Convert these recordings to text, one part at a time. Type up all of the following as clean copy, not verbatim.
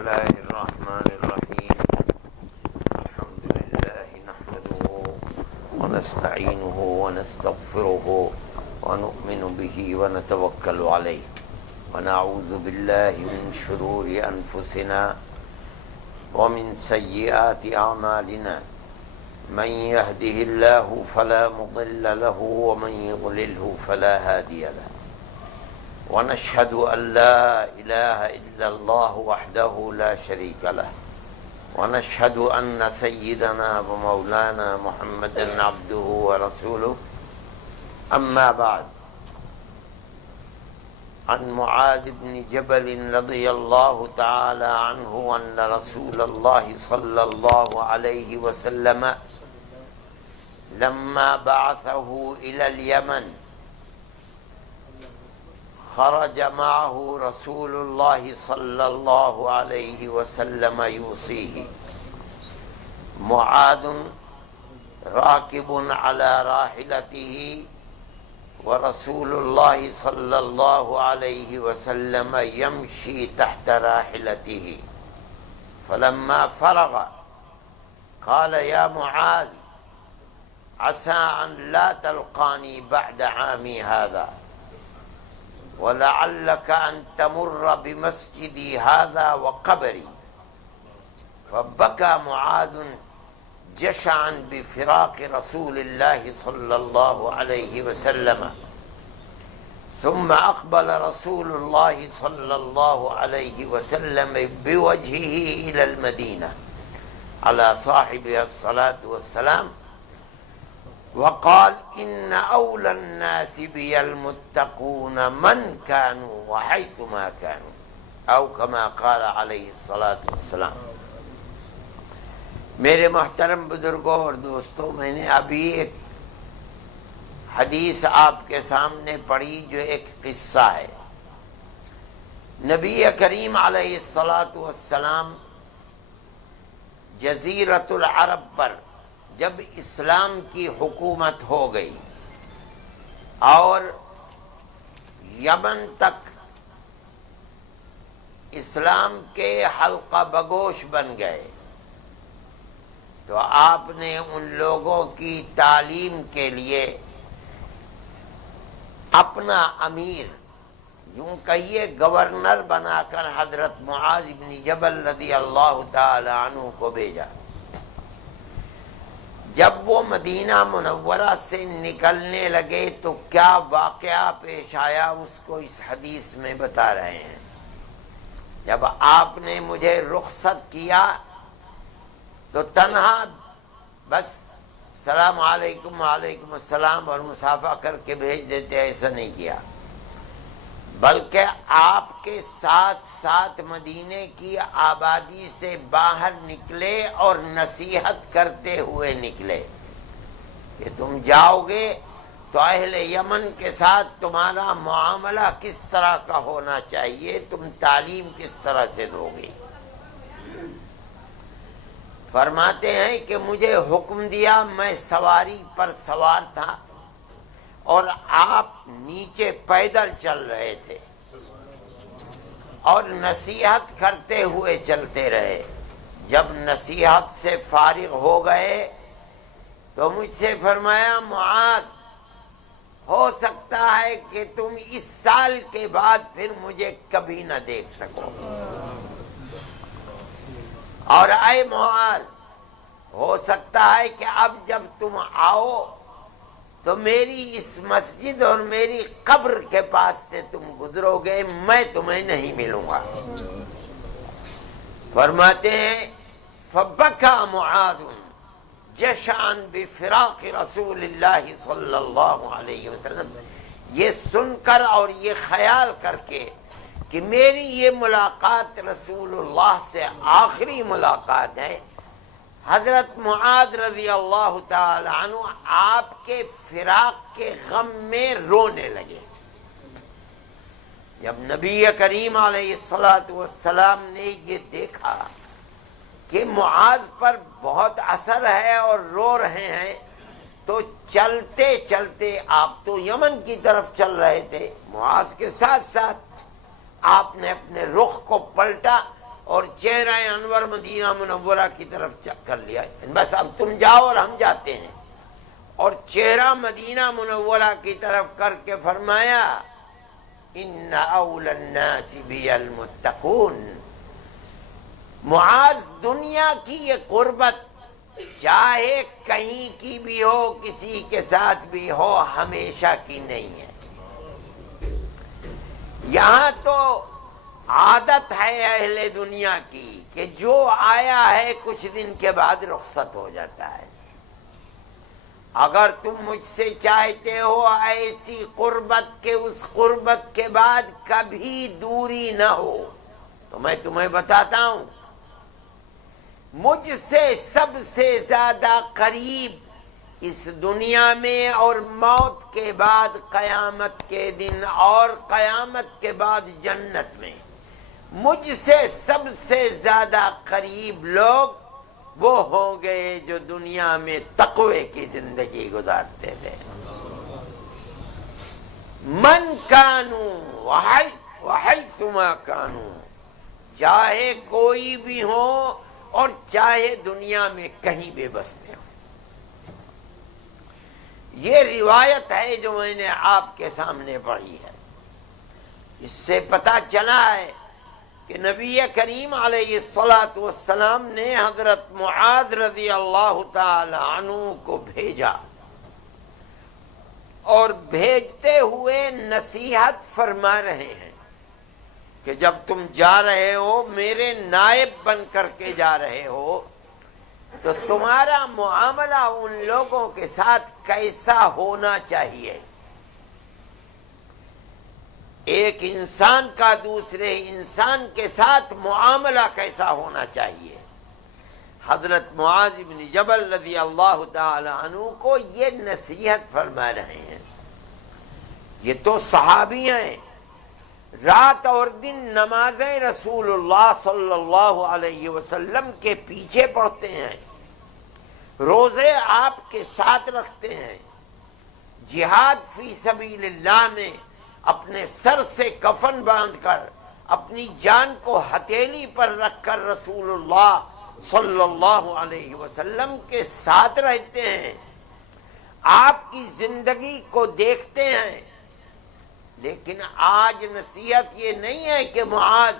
الله الرحمن الرحيم. الحمد لله نحمده ونستعينه ونستغفره ونؤمن به ونتوكل عليه ونعوذ بالله من شرور أنفسنا ومن سيئات أعمالنا. من يهده الله فلا مضل له ومن يضلله فلا هادي له. ونشهد أن لا إله إلا الله وحده لا شريك له. ونشهد أن سيدنا ومولانا محمدا عبده ورسوله. أما بعد، عن معاذ بن جبل رضي الله تعالى عنه أن رسول الله صلى الله عليه وسلم لما بعثه إلى اليمن خرج معه رسول الله صلى الله عليه وسلم يوصيه: معاذ راكب على راحلته ورسول الله صلى الله عليه وسلم يمشي تحت راحلته. فلما فرغ قال: يا معاذ، عسى أن لا تلقاني بعد عامي هذا، ولعلك أن تمر بمسجدي هذا وقبري. فبكى معاذ جشعا بفراق رسول الله صلى الله عليه وسلم. ثم أقبل رسول الله صلى الله عليه وسلم بوجهه إلى المدينة على صاحبها الصلاة والسلام وقال: إن أولى الناس بي المتقون من كانوا وحيثما كانوا، أو كما قال عليه الصلاة والسلام. میرے محترم بزرگوں اور دوستوں، میں نے ابھی ایک حدیث آپ کے سامنے پڑھی جو ایک قصہ ہے. نبی کریم علیہ الصلاۃ والسلام جزیرۃ العرب پر جب اسلام کی حکومت ہو گئی اور یمن تک اسلام کے حلقہ بگوش بن گئے، تو آپ نے ان لوگوں کی تعلیم کے لیے اپنا امیر، یوں کہیے گورنر بنا کر حضرت معاذ بن جبل رضی اللہ تعالی عنہ کو بھیجا. جب وہ مدینہ منورہ سے نکلنے لگے تو کیا واقعہ پیش آیا اس کو اس حدیث میں بتا رہے ہیں. جب آپ نے مجھے رخصت کیا تو تنہا بس السلام علیکم وعلیکم السلام اور مصافحہ کر کے بھیج دیتے، ایسا نہیں کیا، بلکہ آپ کے ساتھ ساتھ مدینے کی آبادی سے باہر نکلے اور نصیحت کرتے ہوئے نکلے کہ تم جاؤ گے تو اہل یمن کے ساتھ تمہارا معاملہ کس طرح کا ہونا چاہیے، تم تعلیم کس طرح سے دو گے. فرماتے ہیں کہ مجھے حکم دیا، میں سواری پر سوار تھا اور آپ نیچے پیدل چل رہے تھے اور نصیحت کرتے ہوئے چلتے رہے. جب نصیحت سے فارغ ہو گئے تو مجھ سے فرمایا: معاذ، ہو سکتا ہے کہ تم اس سال کے بعد پھر مجھے کبھی نہ دیکھ سکو، اور اے معاذ، ہو سکتا ہے کہ اب جب تم آؤ تو میری اس مسجد اور میری قبر کے پاس سے تم گزرو گے، میں تمہیں نہیں ملوں گا. فرماتے ہیں: فبکا معاذ جشعا بفراق رسول اللہ صلی اللہ علیہ وسلم. یہ سن کر اور یہ خیال کر کے کہ میری یہ ملاقات رسول اللہ سے آخری ملاقات ہے، حضرت معاذ رضی اللہ تعالی عنہ آپ کے فراق کے غم میں رونے لگے. جب نبی کریم علیہ الصلاۃ والسلام نے یہ دیکھا کہ معاذ پر بہت اثر ہے اور رو رہے ہیں، تو چلتے چلتے آپ تو یمن کی طرف چل رہے تھے، معاذ کے ساتھ ساتھ آپ نے اپنے رخ کو پلٹا اور چہرہ انور مدینہ منورہ کی طرف کر لیا، بس اب تم جاؤ اور ہم جاتے ہیں، اور چہرہ مدینہ منورہ کی طرف کر کے فرمایا ان اول الناس بی المتقون۔ معاذ، دنیا کی یہ قربت چاہے کہیں کی بھی ہو، کسی کے ساتھ بھی ہو، ہمیشہ کی نہیں ہے۔ یہاں تو عادت ہے اہل دنیا کی کہ جو آیا ہے کچھ دن کے بعد رخصت ہو جاتا ہے۔ اگر تم مجھ سے چاہتے ہو ایسی قربت کہ اس قربت کے بعد کبھی دوری نہ ہو، تو میں تمہیں بتاتا ہوں، مجھ سے سب سے زیادہ قریب اس دنیا میں اور موت کے بعد قیامت کے دن اور قیامت کے بعد جنت میں مجھ سے سب سے زیادہ قریب لوگ وہ ہوں گے جو دنیا میں تقوی کی زندگی گزارتے تھے۔ من کانوا وحیثما کانوا، چاہے کوئی بھی ہو اور چاہے دنیا میں کہیں بھی بستے ہوں۔ یہ روایت ہے جو میں نے آپ کے سامنے پڑھی ہے۔ اس سے پتہ چلا ہے کہ نبی کریم علیہ الصلاۃ والسلام نے حضرت معاذ رضی اللہ تعالی عنہ کو بھیجا، اور بھیجتے ہوئے نصیحت فرما رہے ہیں کہ جب تم جا رہے ہو، میرے نائب بن کر کے جا رہے ہو، تو تمہارا معاملہ ان لوگوں کے ساتھ کیسا ہونا چاہیے؟ ایک انسان کا دوسرے انسان کے ساتھ معاملہ کیسا ہونا چاہیے؟ حضرت معاذ بن جبل رضی اللہ تعالی عنہ کو یہ نصیحت فرما رہے ہیں۔ یہ تو صحابی ہیں، رات اور دن نمازیں رسول اللہ صلی اللہ علیہ وسلم کے پیچھے پڑھتے ہیں، روزے آپ کے ساتھ رکھتے ہیں، جہاد فی سبیل اللہ میں اپنے سر سے کفن باندھ کر اپنی جان کو ہتھیلی پر رکھ کر رسول اللہ صلی اللہ علیہ وسلم کے ساتھ رہتے ہیں، آپ کی زندگی کو دیکھتے ہیں۔ لیکن آج نصیحت یہ نہیں ہے کہ معاذ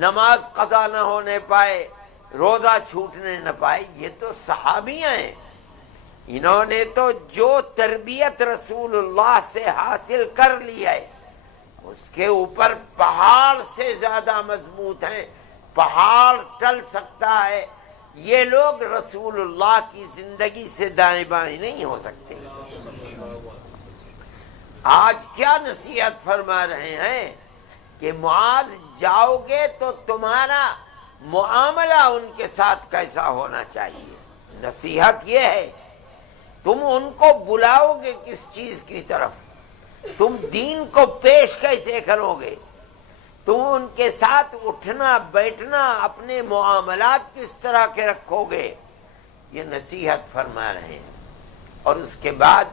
نماز قضا نہ ہونے پائے، روزہ چھوٹنے نہ پائے۔ یہ تو صحابی ہیں، انہوں نے تو جو تربیت رسول اللہ سے حاصل کر لی ہے اس کے اوپر پہاڑ سے زیادہ مضبوط ہیں، پہاڑ ٹل سکتا ہے، یہ لوگ رسول اللہ کی زندگی سے دائیں بائیں نہیں ہو سکتے۔ آج کیا نصیحت فرما رہے ہیں کہ معاذ جاؤ گے تو تمہارا معاملہ ان کے ساتھ کیسا ہونا چاہیے؟ نصیحت یہ ہے، تم ان کو بلاؤ گے کس چیز کی طرف؟ تم دین کو پیش کیسے کرو گے؟ تم ان کے ساتھ اٹھنا بیٹھنا، اپنے معاملات کس طرح کے رکھو گے؟ یہ نصیحت فرما رہے ہیں۔ اور اس کے بعد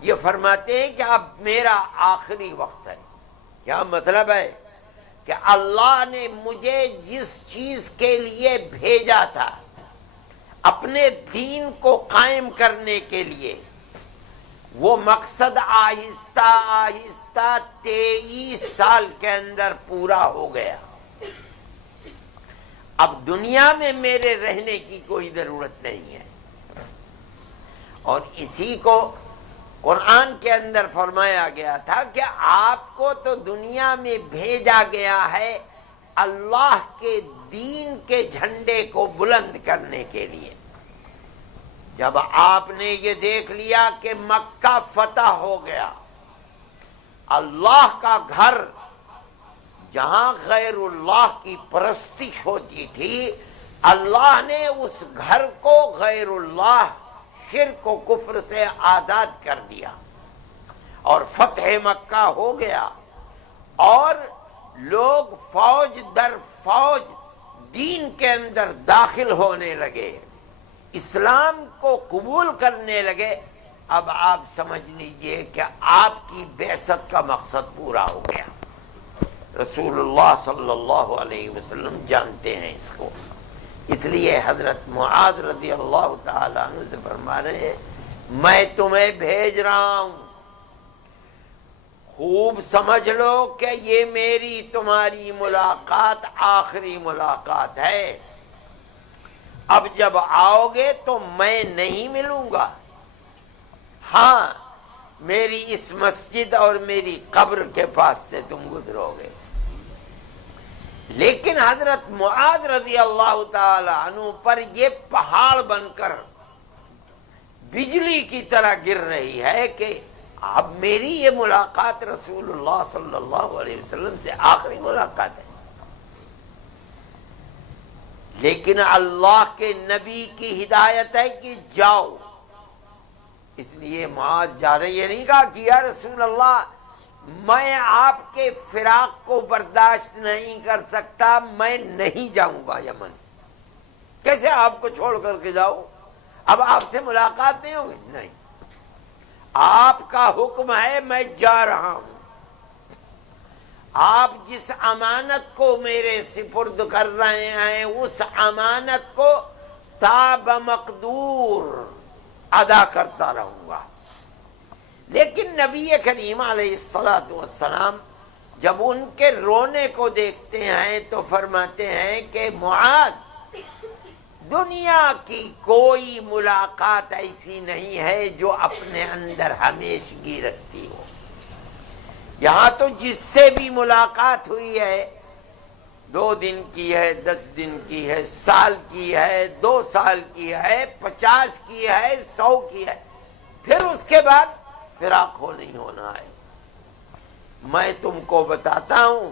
یہ فرماتے ہیں کہ اب میرا آخری وقت ہے۔ کیا مطلب ہے؟ کہ اللہ نے مجھے جس چیز کے لیے بھیجا تھا، اپنے دین کو قائم کرنے کے لیے، وہ مقصد آہستہ آہستہ 23 سال کے اندر پورا ہو گیا۔ اب دنیا میں میرے رہنے کی کوئی ضرورت نہیں ہے۔ اور اسی کو قرآن کے اندر فرمایا گیا تھا کہ آپ کو تو دنیا میں بھیجا گیا ہے اللہ کے دین کے جھنڈے کو بلند کرنے کے لیے۔ جب آپ نے یہ دیکھ لیا کہ مکہ فتح ہو گیا، اللہ کا گھر جہاں غیر اللہ کی پرستش ہوتی تھی، اللہ نے اس گھر کو غیر اللہ، شرک و کفر سے آزاد کر دیا، اور فتح مکہ ہو گیا، اور لوگ فوج در فوج دین کے اندر داخل ہونے لگے، اسلام کو قبول کرنے لگے۔ اب آپ سمجھ لیجئے کہ آپ کی بعثت کا مقصد پورا ہو گیا۔ رسول اللہ صلی اللہ علیہ وسلم جانتے ہیں اس کو. اس لیے حضرت معاذ رضی اللہ تعالیٰ عنہ سے فرما رہے ہیں میں تمہیں بھیج رہا ہوں، خوب سمجھ لو کہ یہ میری تمہاری ملاقات آخری ملاقات ہے. اب جب آؤ گے تو میں نہیں ملوں گا، ہاں میری اس مسجد اور میری قبر کے پاس سے تم گزرو گے. لیکن حضرت معاذ رضی اللہ تعالی عنہ پر یہ پہاڑ بن کر بجلی کی طرح گر رہی ہے کہ اب میری یہ ملاقات رسول اللہ صلی اللہ علیہ وسلم سے آخری ملاقات ہے. لیکن اللہ کے نبی کی ہدایت ہے کہ جاؤ، اس لیے معاذ جا رہے، یہ نہیں کہا کہ یا رسول اللہ میں آپ کے فراق کو برداشت نہیں کر سکتا، میں نہیں جاؤں گا یمن. کیسے آپ کو چھوڑ کر کے جاؤ؟ اب آپ سے ملاقات نہیں ہوگی؟ نہیں، آپ کا حکم ہے، میں جا رہا ہوں. آپ جس امانت کو میرے سپرد کر رہے ہیں اس امانت کو تا بمقدور ادا کرتا رہوں گا. لیکن نبی کریم علیہ الصلوۃ والسلام جب ان کے رونے کو دیکھتے ہیں تو فرماتے ہیں کہ معاذ، دنیا کی کوئی ملاقات ایسی نہیں ہے جو اپنے اندر ہمیشگی رکھتی ہو. یہاں تو جس سے بھی ملاقات ہوئی ہے 2 دن کی ہے، 10 دن کی ہے، سال کی ہے، 2 سال کی ہے، 50 کی ہے، 100 کی ہے، پھر اس کے بعد فراق ہو نہیں ہونا ہے. میں تم کو بتاتا ہوں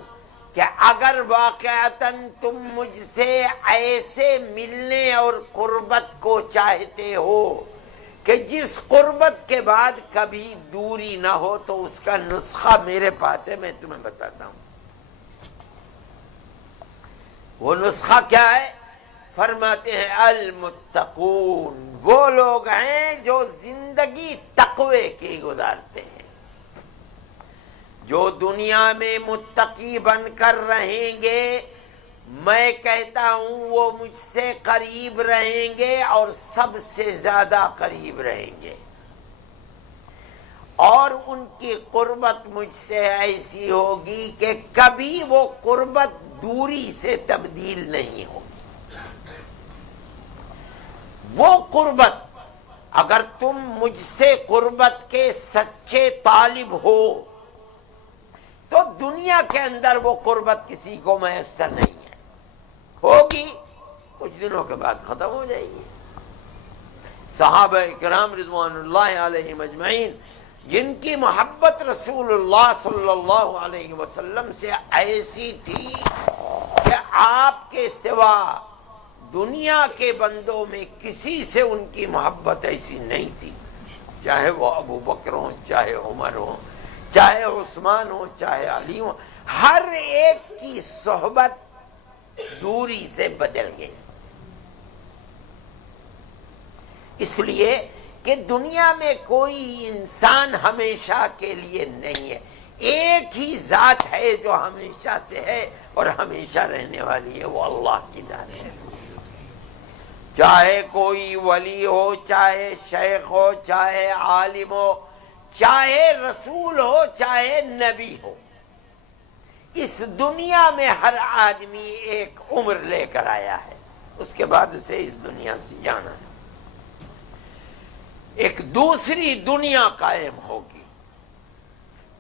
کہ اگر واقعتاً تم مجھ سے ایسے ملنے اور قربت کو چاہتے ہو کہ جس قربت کے بعد کبھی دوری نہ ہو تو اس کا نسخہ میرے پاس ہے، میں تمہیں بتاتا ہوں. وہ نسخہ کیا ہے؟ فرماتے ہیں المتقون، وہ لوگ ہیں جو زندگی تقوی کی گزارتے ہیں، جو دنیا میں متقی بن کر رہیں گے. میں کہتا ہوں وہ مجھ سے قریب رہیں گے اور سب سے زیادہ قریب رہیں گے، اور ان کی قربت مجھ سے ایسی ہوگی کہ کبھی وہ قربت دوری سے تبدیل نہیں ہوگی. وہ قربت، اگر تم مجھ سے قربت کے سچے طالب ہو تو دنیا کے اندر وہ قربت کسی کو میسر نہیں ہے، ہوگی کچھ دنوں کے بعد ختم ہو جائے گی. صحابہ کرام رضوان اللہ علیہم اجمعین جن کی محبت رسول اللہ صلی اللہ علیہ وسلم سے ایسی تھی کہ آپ کے سوا دنیا کے بندوں میں کسی سے ان کی محبت ایسی نہیں تھی، چاہے وہ ابو بکر ہوں، چاہے عمر ہوں، چاہے عثمان ہو، چاہے علی ہو، ہر ایک کی صحبت دوری سے بدل گئی. اس لیے کہ دنیا میں کوئی انسان ہمیشہ کے لیے نہیں ہے، ایک ہی ذات ہے جو ہمیشہ سے ہے اور ہمیشہ رہنے والی ہے، وہ اللہ کی ذات ہے. چاہے کوئی ولی ہو، چاہے شیخ ہو، چاہے عالم ہو، چاہے رسول ہو، چاہے نبی ہو، اس دنیا میں ہر آدمی ایک عمر لے کر آیا ہے، اس کے بعد اسے اس دنیا سے جانا ہے. ایک دوسری دنیا قائم ہوگی،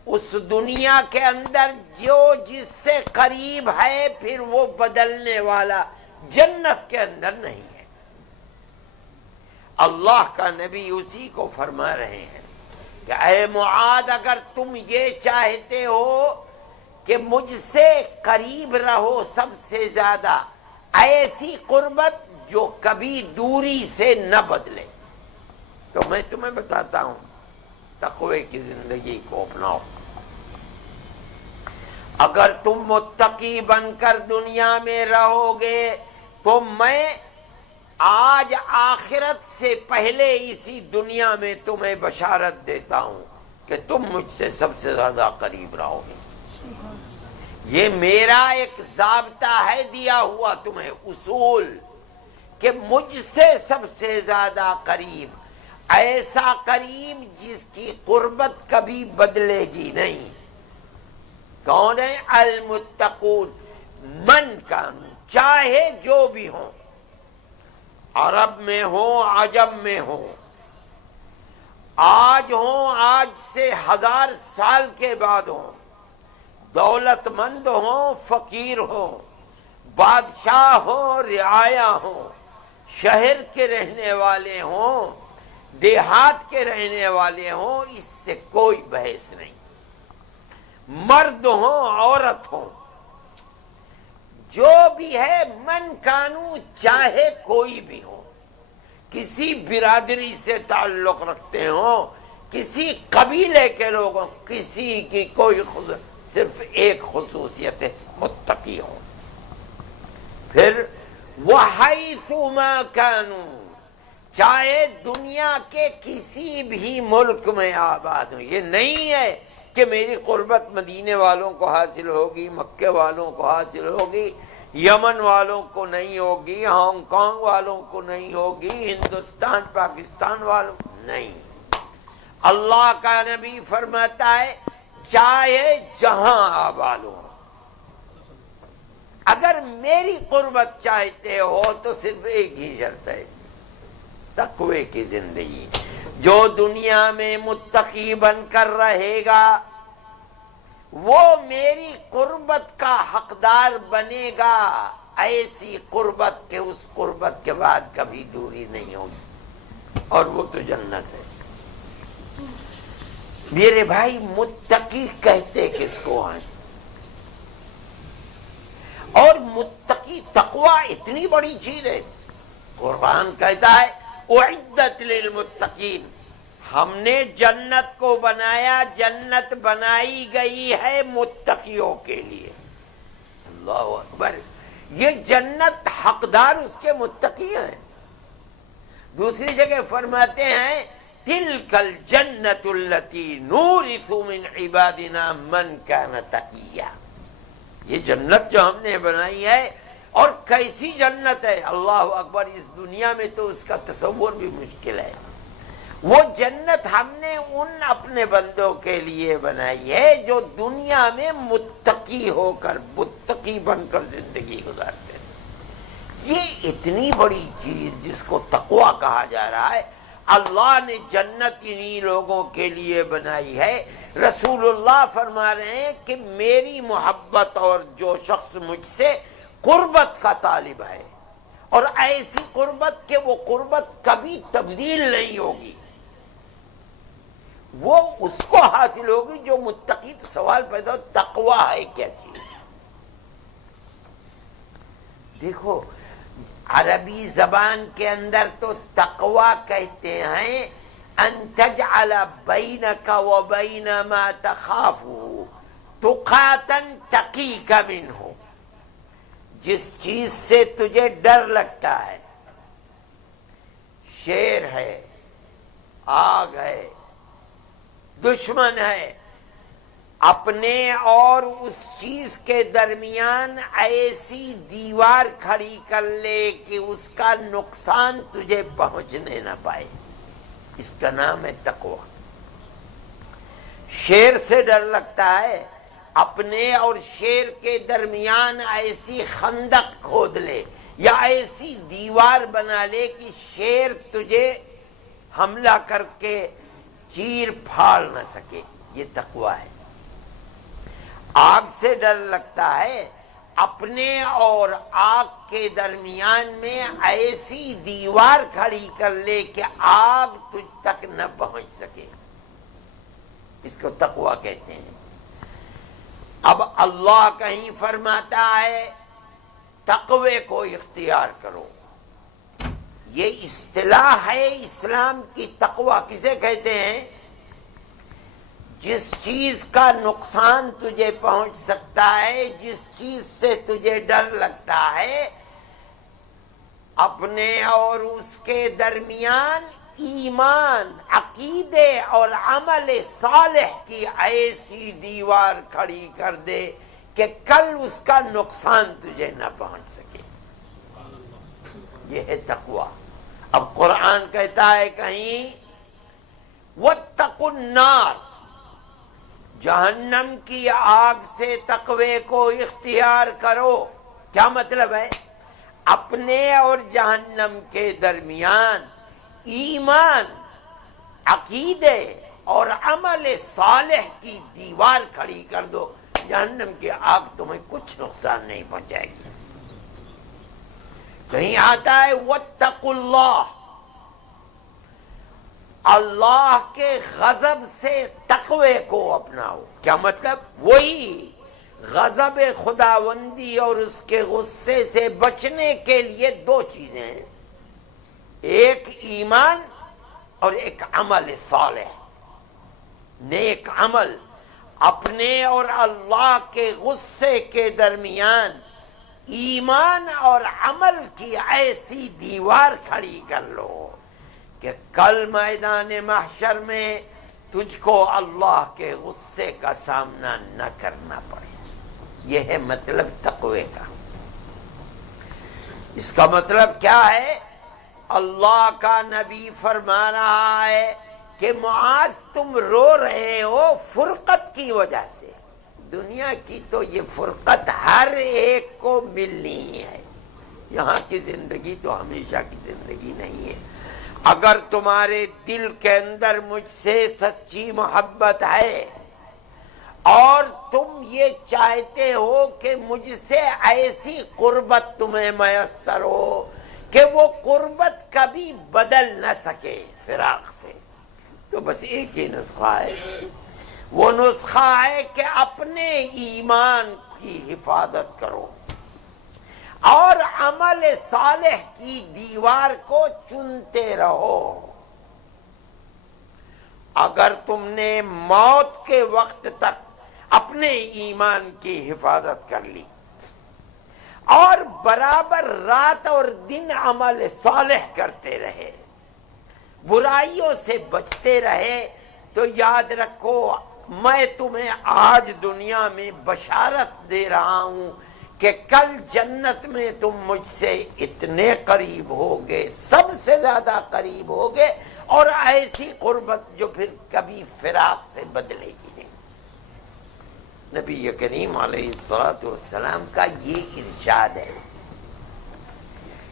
اس دنیا کے اندر جو جس سے قریب ہے پھر وہ بدلنے والا جنت کے اندر نہیں ہے. اللہ کا نبی اسی کو فرما رہے ہیں کہ اے معاذ، اگر تم یہ چاہتے ہو کہ مجھ سے قریب رہو سب سے زیادہ، ایسی قربت جو کبھی دوری سے نہ بدلے، تو میں تمہیں بتاتا ہوں تقوی کی زندگی کو اپناؤ. اگر تم متقی بن کر دنیا میں رہو گے تو میں آج آخرت سے پہلے اسی دنیا میں تمہیں بشارت دیتا ہوں کہ تم مجھ سے سب سے زیادہ قریب رہو گے. یہ میرا ایک ضابطہ ہے دیا ہوا تمہیں اصول، کہ مجھ سے سب سے زیادہ قریب ایسا قریب جس کی قربت کبھی بدلے گی نہیں۔ کون ہے؟ المتقون، من کانوا، چاہے جو بھی ہوں، عرب میں ہوں، عجم میں ہوں، آج ہوں، آج سے 1000 سال کے بعد ہوں، دولت مند ہوں، فقیر ہوں، بادشاہ ہوں، رعایا ہوں، شہر کے رہنے والے ہوں، دیہات کے رہنے والے ہوں، اس سے کوئی بحث نہیں، مرد ہوں، عورت ہوں، جو بھی ہے، من کانو، چاہے کوئی بھی ہو، کسی برادری سے تعلق رکھتے ہوں، کسی قبیلے کے لوگوں، کسی کی کوئی صرف ایک خصوصیت ہے، متقی ہوں۔ پھر وَحَيْثُ مَا كَانُوا، چاہے دنیا کے کسی بھی ملک میں آباد ہوں۔ یہ نہیں ہے کہ میری قربت مدینے والوں کو حاصل ہوگی، مکے والوں کو حاصل ہوگی، یمن والوں کو نہیں ہوگی، ہانگ کانگ والوں کو نہیں ہوگی، ہندوستان پاکستان والوں کو نہیں۔ اللہ کا نبی فرماتا ہے چاہے جہاں آباد ہو، اگر میری قربت چاہتے ہو تو صرف ایک ہی شرط ہے، تقوی کی زندگی۔ جو دنیا میں متقی بن کر رہے گا وہ میری قربت کا حقدار بنے گا، ایسی قربت کہ اس قربت کے بعد کبھی دوری نہیں ہوگی، اور وہ تو جنت ہے۔ میرے بھائی، متقی کہتے کس کو ہیں؟ اور متقی، تقوی اتنی بڑی چیز ہے، قرآن کہتا ہے اعدت للمتقین، ہم نے جنت کو بنایا، جنت بنائی گئی ہے متقیوں کے لیے۔ اللہ اکبر، یہ جنت حقدار اس کے متقی ہیں۔ دوسری جگہ فرماتے ہیں تلک الجنت التی نورث من عبادنا من کان تقیا، یہ جنت جو ہم نے بنائی ہے، اور کیسی جنت ہے، اللہ اکبر، اس دنیا میں تو اس کا تصور بھی مشکل ہے۔ وہ جنت ہم نے ان اپنے بندوں کے لیے بنائی ہے جو دنیا میں متقی ہو کر، متقی بن کر زندگی گزارتے ہیں۔ یہ اتنی بڑی چیز جس کو تقوی کہا جا رہا ہے، اللہ نے جنت انہی لوگوں کے لیے بنائی ہے۔ رسول اللہ فرما رہے ہیں کہ میری محبت، اور جو شخص مجھ سے قربت کا طالب ہے، اور ایسی قربت کہ وہ قربت کبھی تبدیل نہیں ہوگی، وہ اس کو حاصل ہوگی جو متقی۔ تو سوال پیدا ہو، تقوی ہے کیا چیز؟ دیکھو، عربی زبان کے اندر تو تقوی کہتے ہیں ان تجعل بینک و بین ما تخاف تقاتا تقیک منہ، جس چیز سے تجھے ڈر لگتا ہے، شیر ہے، آگ ہے، دشمن ہے، اپنے اور اس چیز کے درمیان ایسی دیوار کھڑی کر لے کہ اس کا نقصان تجھے پہنچنے نہ پائے، اس کا نام ہے تقوی۔ شیر سے ڈر لگتا ہے، اپنے اور شیر کے درمیان ایسی خندق کھود لے یا ایسی دیوار بنا لے کہ شیر تجھے حملہ کر کے چیر پھاڑ نہ سکے، یہ تقوی ہے۔ آگ سے ڈر لگتا ہے، اپنے اور آگ کے درمیان میں ایسی دیوار کھڑی کر لے کہ آگ تجھ تک نہ پہنچ سکے، اس کو تقوی کہتے ہیں۔ اب اللہ کہیں فرماتا ہے تقوی کو اختیار کرو، یہ اصطلاح ہے اسلام کی۔ تقوی کسے کہتے ہیں؟ جس چیز کا نقصان تجھے پہنچ سکتا ہے، جس چیز سے تجھے ڈر لگتا ہے، اپنے اور اس کے درمیان ایمان، عقیدے اور عمل صالح کی ایسی دیوار کھڑی کر دے کہ کل اس کا نقصان تجھے نہ پہنچ سکے. یہ ہے تقوی. اب قرآن کہتا ہے کہیں واتقوا النار، جہنم کی آگ سے تقوی کو اختیار کرو. کیا مطلب ہے؟ اپنے اور جہنم کے درمیان ایمان، عقیدے اور عمل صالح کی دیوار کھڑی کر دو، جہنم کی آگ تمہیں کچھ نقصان نہیں پہنچائے گی. کہیں آتا ہے واتقوا اللہ، اللہ کے غضب سے تقوی کو اپناؤ. کیا مطلب؟ وہی غضب خداوندی اور اس کے غصے سے بچنے کے لیے دو چیزیں ہیں، ایک ایمان اور ایک عمل صالح، نیک عمل. اپنے اور اللہ کے غصے کے درمیان ایمان اور عمل کی ایسی دیوار کھڑی کر لو کہ کل میدان محشر میں تجھ کو اللہ کے غصے کا سامنا نہ کرنا پڑے. یہ ہے مطلب تقوی کا. اس کا مطلب کیا ہے؟ اللہ کا نبی فرما رہا ہے کہ معاذ تم رو رہے ہو فرقت کی وجہ سے. دنیا کی تو یہ فرقت ہر ایک کو ملنی ہے. یہاں کی زندگی تو ہمیشہ کی زندگی نہیں ہے. اگر تمہارے دل کے اندر مجھ سے سچی محبت ہے اور تم یہ چاہتے ہو کہ مجھ سے ایسی قربت تمہیں میسر ہو کہ وہ قربت کبھی بدل نہ سکے فراق سے، تو بس ایک ہی نسخہ ہے. وہ نسخہ ہے کہ اپنے ایمان کی حفاظت کرو اور عمل صالح کی دیوار کو چنتے رہو. اگر تم نے موت کے وقت تک اپنے ایمان کی حفاظت کر لی اور برابر رات اور دن عمل صالح کرتے رہے، برائیوں سے بچتے رہے، تو یاد رکھو میں تمہیں آج دنیا میں بشارت دے رہا ہوں کہ کل جنت میں تم مجھ سے اتنے قریب ہوگے، سب سے زیادہ قریب ہوگے، اور ایسی قربت جو پھر کبھی فراق سے بدلے گی نہیں. نبی کریم علیہ الصلوۃ والسلام کا یہ ارشاد ہے.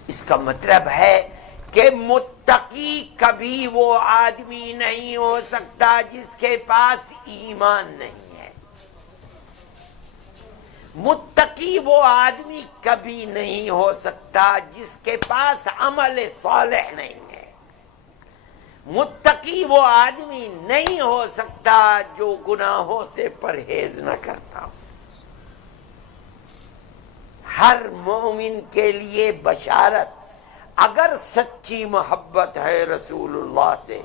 اس کا مطلب ہے کہ متقی کبھی وہ آدمی نہیں ہو سکتا جس کے پاس ایمان نہیں ہے. متقی وہ آدمی کبھی نہیں ہو سکتا جس کے پاس عمل صالح نہیں ہے. متقی وہ آدمی نہیں ہو سکتا جو گناہوں سے پرہیز نہ کرتا. ہر مومن کے لیے بشارت، اگر سچی محبت ہے رسول اللہ سے،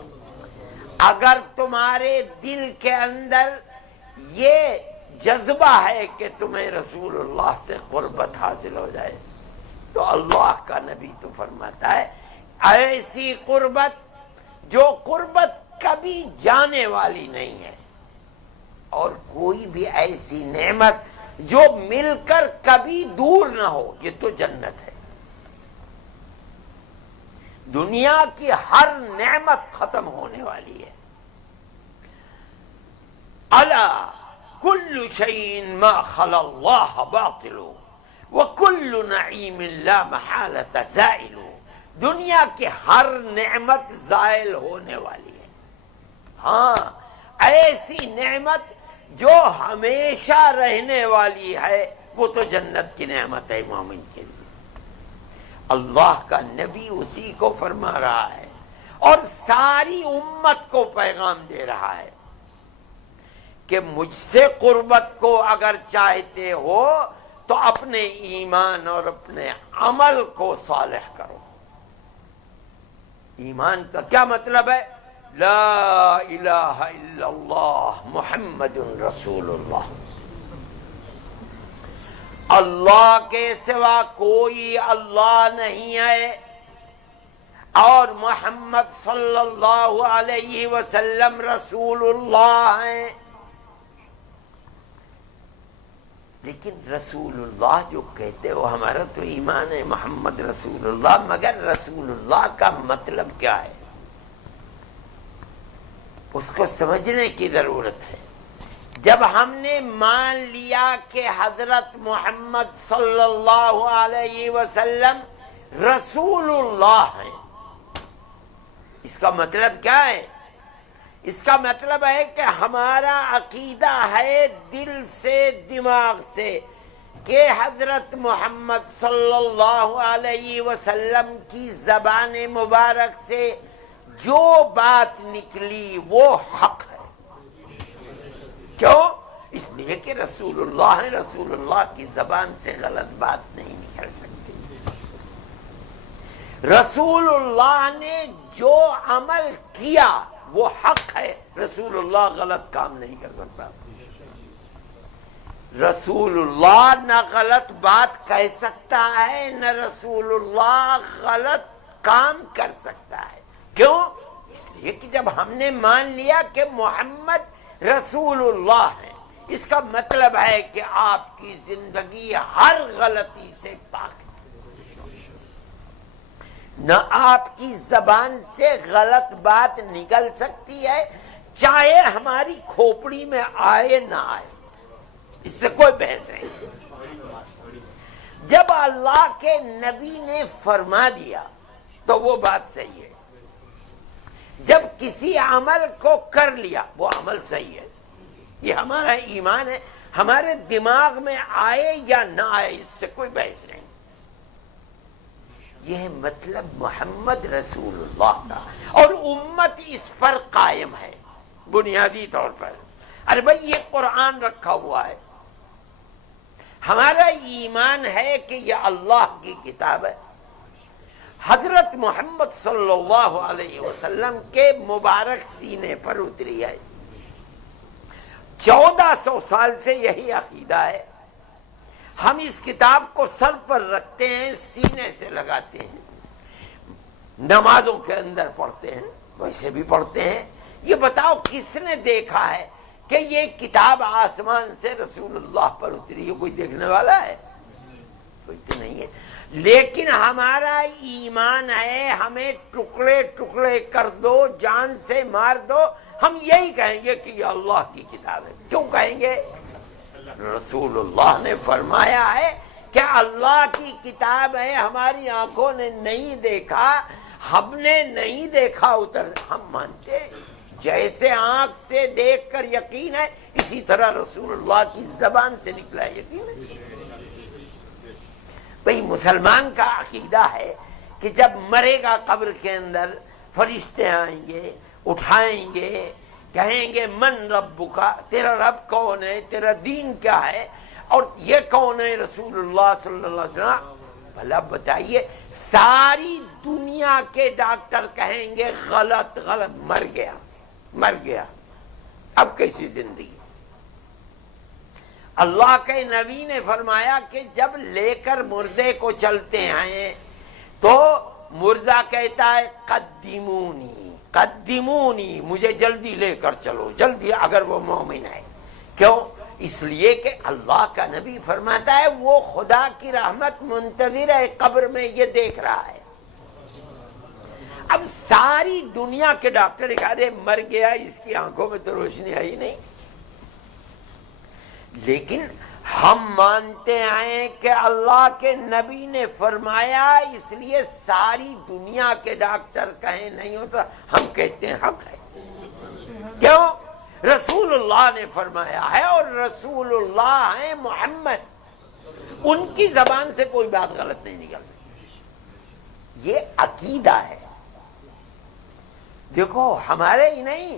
اگر تمہارے دل کے اندر یہ جذبہ ہے کہ تمہیں رسول اللہ سے قربت حاصل ہو جائے، تو اللہ کا نبی تو فرماتا ہے ایسی قربت جو قربت کبھی جانے والی نہیں ہے، اور کوئی بھی ایسی نعمت جو مل کر کبھی دور نہ ہو، یہ تو جنت ہے. دنیا کی ہر نعمت ختم ہونے والی ہے. الا کل شیء ما خلا اللہ باطل وکل نعیم لا محالۃ زائل. دنیا کی ہر نعمت زائل ہونے والی ہے. ہاں ایسی نعمت جو ہمیشہ رہنے والی ہے وہ تو جنت کی نعمت ہے مومن کے لیے. اللہ کا نبی اسی کو فرما رہا ہے اور ساری امت کو پیغام دے رہا ہے کہ مجھ سے قربت کو اگر چاہتے ہو تو اپنے ایمان اور اپنے عمل کو صالح کرو. ایمان کا کیا مطلب ہے؟ لا الہ الا اللہ محمد رسول اللہ. اللہ کے سوا کوئی اللہ نہیں ہے اور محمد صلی اللہ علیہ وسلم رسول اللہ ہیں. لیکن رسول اللہ جو کہتے ہو ہمارا تو ایمان ہے محمد رسول اللہ، مگر رسول اللہ کا مطلب کیا ہے اس کو سمجھنے کی ضرورت ہے۔ جب ہم نے مان لیا کہ حضرت محمد صلی اللہ علیہ وسلم رسول اللہ ہیں، اس کا مطلب کیا ہے؟ اس کا مطلب ہے کہ ہمارا عقیدہ ہے دل سے دماغ سے کہ حضرت محمد صلی اللہ علیہ وسلم کی زبان مبارک سے جو بات نکلی وہ حق ہے۔ کیوں؟ اس لیے کہ رسول اللہ ہے، رسول اللہ کی زبان سے غلط بات نہیں نکل سکتی۔ رسول اللہ نے جو عمل کیا وہ حق ہے، رسول اللہ غلط کام نہیں کر سکتا۔ رسول اللہ نہ غلط بات کہہ سکتا ہے، نہ رسول اللہ غلط کام کر سکتا ہے۔ کیوں؟ اس لیے کہ جب ہم نے مان لیا کہ محمد رسول اللہ ہے، اس کا مطلب ہے کہ آپ کی زندگی ہر غلطی سے پاک ہے، نہ آپ کی زبان سے غلط بات نکل سکتی ہے، چاہے ہماری کھوپڑی میں آئے نہ آئے، اس سے کوئی بحث نہیں۔ جب اللہ کے نبی نے فرما دیا تو وہ بات صحیح ہے، جب کسی عمل کو کر لیا وہ عمل صحیح ہے، یہ ہمارا ایمان ہے، ہمارے دماغ میں آئے یا نہ آئے اس سے کوئی بحث نہیں۔ یہ مطلب محمد رسول اللہ کا، اور امت اس پر قائم ہے بنیادی طور پر۔ ارے بھائی یہ قرآن رکھا ہوا ہے، ہمارا ایمان ہے کہ یہ اللہ کی کتاب ہے، حضرت محمد صلی اللہ علیہ وسلم کے مبارک سینے پر اتری ہے۔ 1400 سال سے یہی عقیدہ ہے، ہم اس کتاب کو سر پر رکھتے ہیں، سینے سے لگاتے ہیں، نمازوں کے اندر پڑھتے ہیں، ویسے بھی پڑھتے ہیں۔ یہ بتاؤ کس نے دیکھا ہے کہ یہ کتاب آسمان سے رسول اللہ پر اتری ہے؟ کوئی دیکھنے والا ہے؟ کوئی تو نہیں ہے۔ لیکن ہمارا ایمان ہے، ہمیں ٹکڑے ٹکڑے کر دو، جان سے مار دو، ہم یہی کہیں گے کہ یہ اللہ کی کتاب ہے۔ کیوں کہیں گے؟ رسول اللہ نے فرمایا ہے کہ اللہ کی کتاب ہے، ہماری آنکھوں نے نہیں دیکھا، ہم نے نہیں دیکھا اتر، ہم مانتے ہیں۔ جیسے آنکھ سے دیکھ کر یقین ہے، اسی طرح رسول اللہ کی زبان سے نکلا یقین ہے۔ بھئی مسلمان کا عقیدہ ہے کہ جب مرے گا قبر کے اندر فرشتے آئیں گے، اٹھائیں گے، کہیں گے من ربک، تیرا رب کون ہے، تیرا دین کیا ہے، اور یہ کون ہے؟ رسول اللہ صلی اللہ علیہ وسلم۔ بھلا بتائیے، ساری دنیا کے ڈاکٹر کہیں گے غلط غلط، مر گیا مر گیا، اب کیسی زندگی؟ اللہ کے نبی نے فرمایا کہ جب لے کر مردے کو چلتے ہیں تو مردہ کہتا ہے قدمونی قدمونی، مجھے جلدی لے کر چلو، جلدی، اگر وہ مومن ہے۔ کیوں؟ اس لیے کہ اللہ کا نبی فرماتا ہے وہ خدا کی رحمت منتظر ہے، قبر میں یہ دیکھ رہا ہے۔ اب ساری دنیا کے ڈاکٹر کہتے مر گیا، اس کی آنکھوں میں تو روشنی آئی نہیں، لیکن ہم مانتے ہیں کہ اللہ کے نبی نے فرمایا، اس لیے ساری دنیا کے ڈاکٹر کہیں نہیں ہوتا، ہم کہتے ہیں حق ہے۔ کیوں؟ رسول اللہ نے فرمایا ہے، اور رسول اللہ ہیں محمد، ان کی زبان سے کوئی بات غلط نہیں نکل سکتی۔ یہ عقیدہ ہے۔ دیکھو ہمارے ہی نہیں،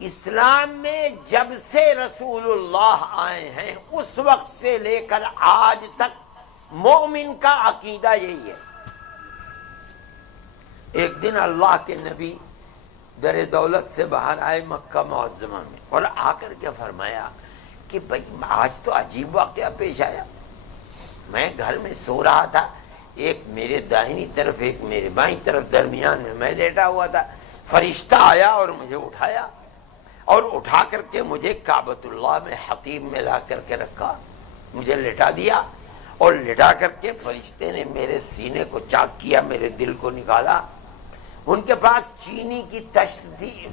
اسلام میں جب سے رسول اللہ آئے ہیں اس وقت سے لے کر آج تک مومن کا عقیدہ یہی ہے۔ ایک دن اللہ کے نبی در دولت سے باہر آئے مکہ معظمہ میں، اور آ کر کے فرمایا کہ بھائی آج تو عجیب واقعہ پیش آیا، میں گھر میں سو رہا تھا، ایک میرے دائنی طرف ایک میرے بائیں طرف، درمیان میں لیٹا ہوا تھا، فرشتہ آیا اور مجھے اٹھایا اور اٹھا کر کے مجھے کعبۃ اللہ میں حتیم میں لا کر کے رکھا، مجھے لٹا دیا، اور لٹا کر کے فرشتے نے میرے سینے کو چاک کیا، میرے دل کو نکالا۔ ان کے پاس چینی کی تشت تھی،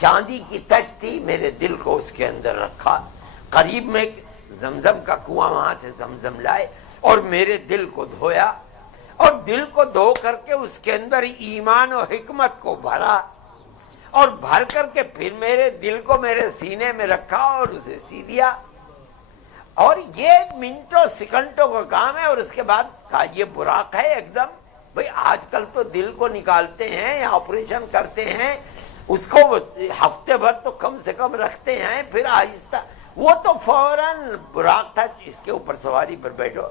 چاندی کی تشت تھی، میرے دل کو اس کے اندر رکھا، قریب میں زمزم کا کنواں، وہاں سے زمزم لائے اور میرے دل کو دھویا، اور دل کو دھو کر کے اس کے اندر ایمان و حکمت کو بھرا، اور بھر کر کے پھر میرے دل کو میرے سینے میں رکھا اور اسے سی دیا۔ اور یہ منٹوں سیکنڈوں کا کام ہے۔ اور اس کے بعد کہا یہ براق ہے ایک دم۔ بھئی آج کل تو دل کو نکالتے ہیں یا آپریشن کرتے ہیں، اس کو ہفتے بھر تو کم سے کم رکھتے ہیں، پھر آہستہ، وہ تو فوراً براق تھا، اس کے اوپر سواری پر بیٹھو،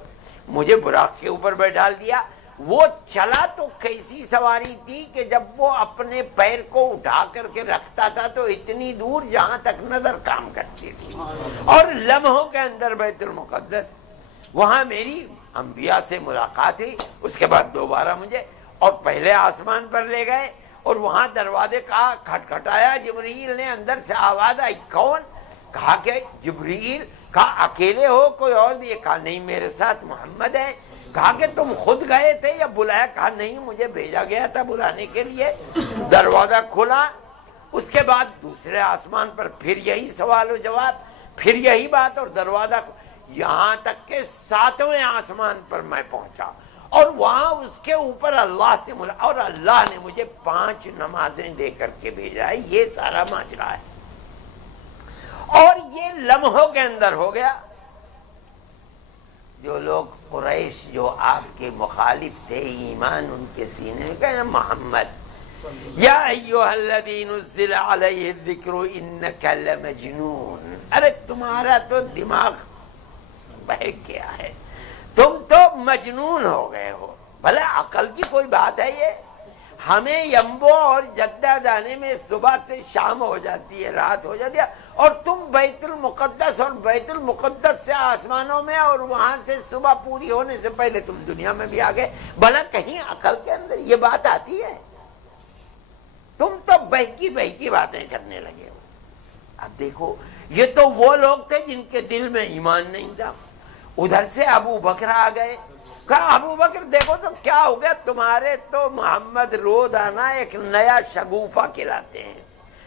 مجھے براق کے اوپر بیٹھا دیا۔ وہ چلا تو کیسی سواری تھی کہ جب وہ اپنے پیر کو اٹھا کر کے رکھتا تھا تو اتنی دور جہاں تک نظر کام کرتی تھی، اور لمحوں کے اندر بیت المقدس، وہاں میری انبیاء سے ملاقات ہوئی۔ اس کے بعد دوبارہ مجھے اور پہلے آسمان پر لے گئے، اور وہاں دروازے کا کھٹکھٹایا، جبرائیل نے اندر سے آواز آئی، کون؟ کہا کہ جبرائیل۔ کہا اکیلے ہو کوئی اور بھی؟ کہا نہیں میرے ساتھ محمد ہے۔ کہا کہ تم خود گئے تھے یا بلایا؟ کہا نہیں مجھے بھیجا گیا تھا بلانے کے لیے۔ دروازہ کھلا، اس کے بعد دوسرے آسمان پر پھر یہی سوال و جواب، پھر یہی بات، اور دروازہ یہاں تک کہ 7ویں آسمان پر میں پہنچا، اور وہاں اس کے اوپر اللہ سے ملا، اور اللہ نے مجھے 5 نمازیں دے کر کے بھیجا ہے۔ یہ سارا ماجرا ہے، اور یہ لمحوں کے اندر ہو گیا۔ جو لوگ قریش جو آپ کے مخالف تھے، ایمان ان کے سینے میں، کہنا محمد یا ایھا الذی نزل علیہ الذکر انک لمجنون، ارے تمہارا تو دماغ بہک گیا ہے، تم تو مجنون ہو گئے ہو۔ بھلا عقل کی کوئی بات ہے یہ؟ ہمیں یمبو اور جدہ جانے میں صبح سے شام ہو جاتی ہے، رات ہو جاتی ہے، اور تم بیت المقدس، اور بیت المقدس سے آسمانوں میں، اور وہاں سے صبح پوری ہونے سے پہلے تم دنیا میں بھی آ گئے۔ بھلا کہیں عقل کے اندر یہ بات آتی ہے؟ تم تو بہکی بہکی باتیں کرنے لگے ہو۔ اب دیکھو، یہ تو وہ لوگ تھے جن کے دل میں ایمان نہیں تھا۔ ادھر سے ابو بکر آ گئے، کہا ابو بکر دیکھو تو کیا ہو گیا، تمہارے تو محمد روزانہ ایک نیا شگوفہ کھلاتے ہیں،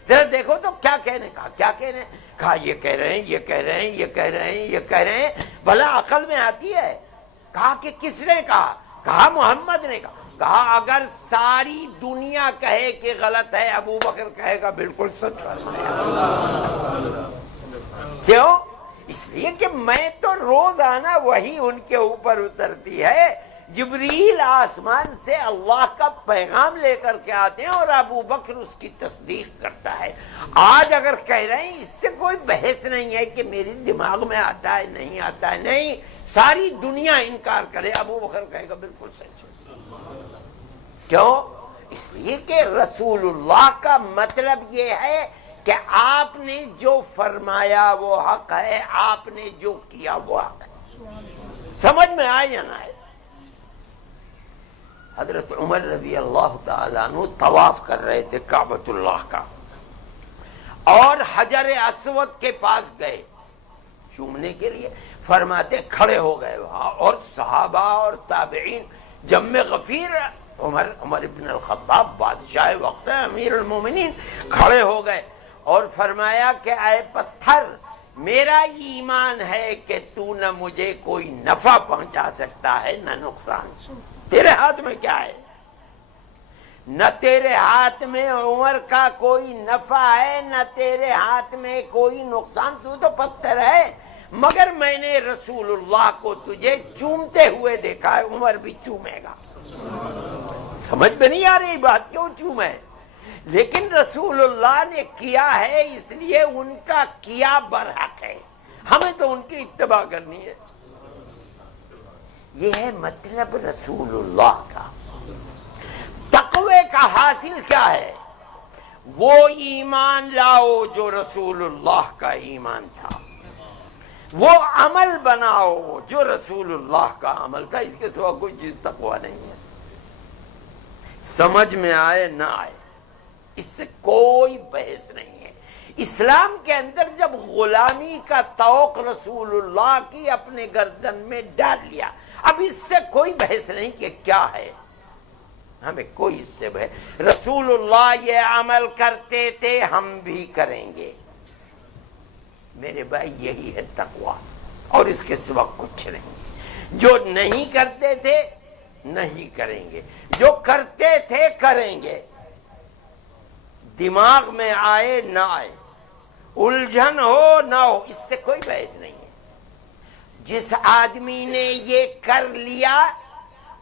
ذرا دیکھو تو کیا کہنے۔ کہا کیا کہہ رہے ہیں؟ کہا یہ کہہ رہے ہیں، یہ کہہ رہے ہیں، یہ کہہ رہے ہیں، یہ کہہ رہے ہیں۔ بھلا عقل میں آتی ہے؟ کہا کہ کس نے کہا؟ کہا محمد نے کہا۔ کہا اگر ساری دنیا کہے کہ غلط ہے، ابو بکر کہے گا بالکل سچ ہے۔ کیوں؟ اس لیے کہ میں تو روزانہ وہی ان کے اوپر اترتی ہے، جبریل آسمان سے اللہ کا پیغام لے کر کے آتے ہیں، اور ابو بکر اس کی تصدیق کرتا ہے۔ آج اگر کہہ رہے ہیں، اس سے کوئی بحث نہیں ہے کہ میری دماغ میں آتا ہے نہیں آتا ہے، نہیں، ساری دنیا انکار کرے، ابو بکر کہے گا بالکل سچ۔ کیوں؟ اس لیے کہ رسول اللہ کا مطلب یہ ہے کہ آپ نے جو فرمایا وہ حق ہے، آپ نے جو کیا وہ حق ہے۔ سمجھ میں آئے یا نہ آئے؟ حضرت عمر رضی اللہ تعالیٰ عنہ طواف کر رہے تھے کعبۃ اللہ کا، اور حجر اسود کے پاس گئے چومنے کے لیے، فرماتے کھڑے ہو گئے وہاں، اور صحابہ اور تابعین جم غفیر، عمر ابن الخطاب بادشاہ وقت ہے، امیر المومنین، کھڑے ہو گئے اور فرمایا کہ اے پتھر، میرا ایمان ہے کہ تو نہ مجھے کوئی نفع پہنچا سکتا ہے نہ نقصان، تیرے ہاتھ میں کیا ہے؟ نہ تیرے ہاتھ میں عمر کا کوئی نفع ہے، نہ تیرے ہاتھ میں کوئی نقصان، تو پتھر ہے، مگر میں نے رسول اللہ کو تجھے چومتے ہوئے دیکھا ہے، عمر بھی چومے گا۔ سمجھ میں نہیں آ رہی بات، کیوں چومے؟ لیکن رسول اللہ نے کیا ہے، اس لیے ان کا کیا برحق ہے، ہمیں تو ان کی اتباع کرنی ہے۔ یہ ہے مطلب رسول اللہ کا۔ تقوی کا حاصل کیا ہے؟ وہ ایمان لاؤ جو رسول اللہ کا ایمان تھا، وہ عمل بناؤ جو رسول اللہ کا عمل تھا، اس کے سوا کوئی چیز تقوی نہیں ہے۔ سمجھ میں آئے نہ آئے، اس سے کوئی بحث نہیں ہے۔ اسلام کے اندر جب غلامی کا توق رسول اللہ کی اپنے گردن میں ڈال لیا، اب اس سے کوئی بحث نہیں کہ کیا ہے، ہمیں کوئی اس سے بحث، رسول اللہ یہ عمل کرتے تھے ہم بھی کریں گے۔ میرے بھائی یہی ہے تقویٰ، اور اس کے سوا کچھ نہیں۔ جو نہیں کرتے تھے نہیں کریں گے، جو کرتے تھے کریں گے، دماغ میں آئے نہ آئے، الجھن ہو نہ ہو، اس سے کوئی بحث نہیں ہے۔ جس آدمی نے یہ کر لیا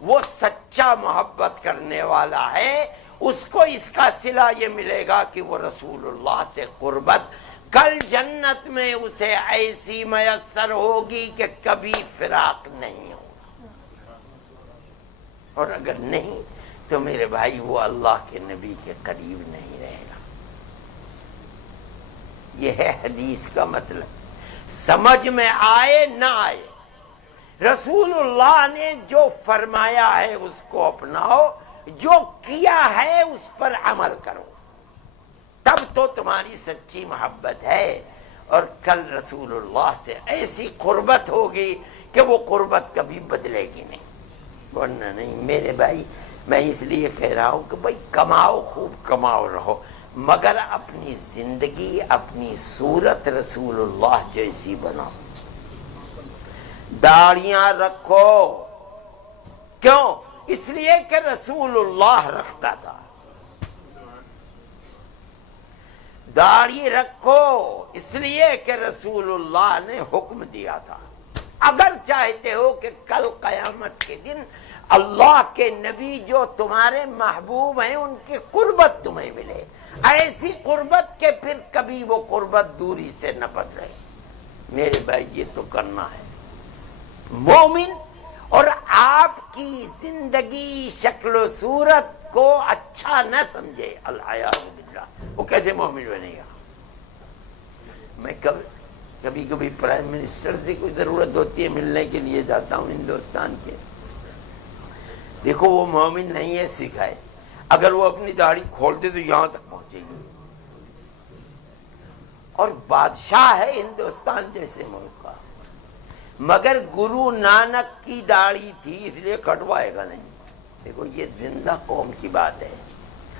وہ سچا محبت کرنے والا ہے، اس کو اس کا صلہ یہ ملے گا کہ وہ رسول اللہ سے قربت کل جنت میں اسے ایسی میسر ہوگی کہ کبھی فراق نہیں ہوگا، اور اگر نہیں تو میرے بھائی وہ اللہ کے نبی کے قریب نہیں رہے گا۔ یہ ہے حدیث کا مطلب، سمجھ میں آئے نہ آئے، رسول اللہ نے جو فرمایا ہے اس کو اپناؤ، جو کیا ہے اس پر عمل کرو، تب تو تمہاری سچی محبت ہے، اور کل رسول اللہ سے ایسی قربت ہوگی کہ وہ قربت کبھی بدلے گی نہیں، ورنہ نہیں۔ میرے بھائی میں اس لیے کہہ رہا ہوں کہ بھائی کماؤ، خوب کماؤ رہو، مگر اپنی زندگی، اپنی صورت رسول اللہ جیسی بناؤ۔ داڑیاں رکھو، کیوں؟ اس لیے کہ رسول اللہ رکھتا تھا۔ داڑھی رکھو اس لیے کہ رسول اللہ نے حکم دیا تھا۔ اگر چاہتے ہو کہ کل قیامت کے دن اللہ کے نبی جو تمہارے محبوب ہیں ان کی قربت تمہیں ملے، ایسی قربت کہ پھر کبھی وہ قربت دوری سے نہ پترے، میرے بھائی یہ تو کرنا ہے۔ مومن اور آپ کی زندگی، شکل و صورت کو اچھا نہ سمجھے، العیاذ باللہ، وہ کیسے مومن بنے گا؟ میں کبھی کبھی پرائم منسٹر سے کوئی ضرورت ہوتی ہے ملنے کے لیے جاتا ہوں ہندوستان کے، دیکھو وہ مومن نہیں ہے سکھائے، اگر وہ اپنی داڑھی کھول دے تو یہاں تک پہنچے گی، اور بادشاہ ہے ہندوستان جیسے ملک کا، مگر گرو نانک کی داڑھی تھی اس لیے کٹوائے گا نہیں۔ دیکھو یہ زندہ قوم کی بات ہے،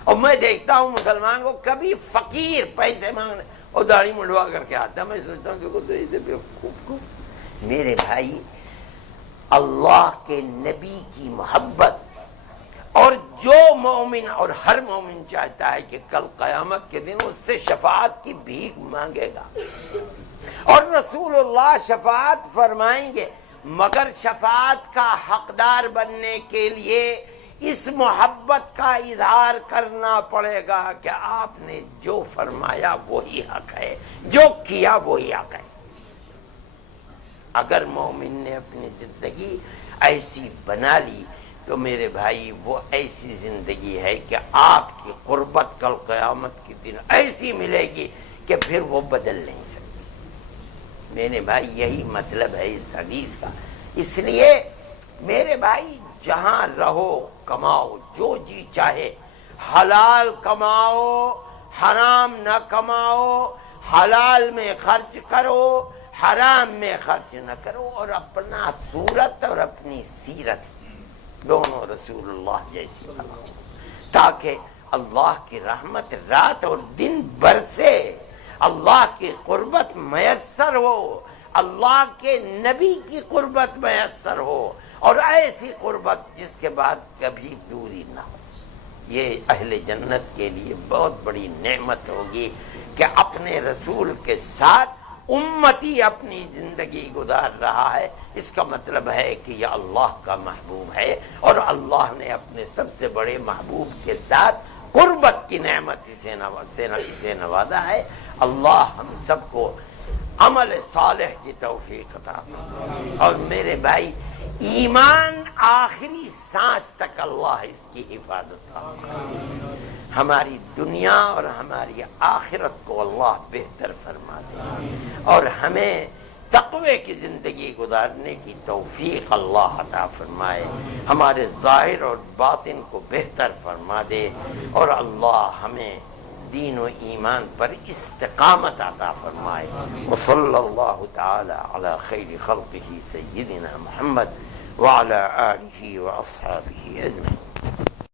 اور میں دیکھتا ہوں مسلمان کو کبھی فقیر پیسے مانگنے اور داڑھی منڈوا کر کے آتا ہے، میں سوچتا ہوں دیکھو تو یہ بیوقوف کو۔ میرے بھائی اللہ کے نبی کی محبت، اور جو مومن اور ہر مومن چاہتا ہے کہ کل قیامت کے دن اس سے شفاعت کی بھیک مانگے گا، اور رسول اللہ شفاعت فرمائیں گے، مگر شفاعت کا حقدار بننے کے لیے اس محبت کا اظہار کرنا پڑے گا کہ آپ نے جو فرمایا وہی حق ہے، جو کیا وہی حق ہے۔ اگر مومن نے اپنی زندگی ایسی بنا لی تو میرے بھائی وہ ایسی زندگی ہے کہ آپ کی قربت کل قیامت کے دن ایسی ملے گی کہ پھر وہ بدل نہیں سکتی۔ میرے بھائی یہی مطلب ہے اس حدیث کا۔ اس لیے میرے بھائی جہاں رہو کماؤ، جو جی چاہے، حلال کماؤ، حرام نہ کماؤ، حلال میں خرچ کرو، حرام میں خرچ نہ کرو، اور اپنا صورت اور اپنی سیرت دونوں رسول اللہ جیسی بناؤ، تاکہ اللہ کی رحمت رات اور دن برسے، اللہ کی قربت میسر ہو، اللہ کے نبی کی قربت میسر ہو، اور ایسی قربت جس کے بعد کبھی دوری نہ ہو۔ یہ اہل جنت کے لیے بہت بڑی نعمت ہوگی کہ اپنے رسول کے ساتھ امتی اپنی زندگی گزار رہا ہے۔ اس کا مطلب ہے کہ یہ اللہ کا محبوب ہے، اور اللہ نے اپنے سب سے بڑے محبوب کے ساتھ قربت کی نعمت اسے نوازا ہے۔ اللہ ہم سب کو عمل صالح کی توفیق عطا فرمائے، اور میرے بھائی ایمان آخری سانس تک اللہ اس کی حفاظت فرمائے، ہماری دنیا اور ہماری آخرت کو اللہ بہتر فرما دے، اور ہمیں تقوی کی زندگی گزارنے کی توفیق اللہ عطا فرمائے، ہمارے ظاہر اور باطن کو بہتر فرما دے، اور اللہ ہمیں دین و ایمان پر استقامت عطا فرمائے. وصلی اللہ تعالی علی خیر خلقہ سیدنا محمد وعلی آلہ واصحابہ اجمعین.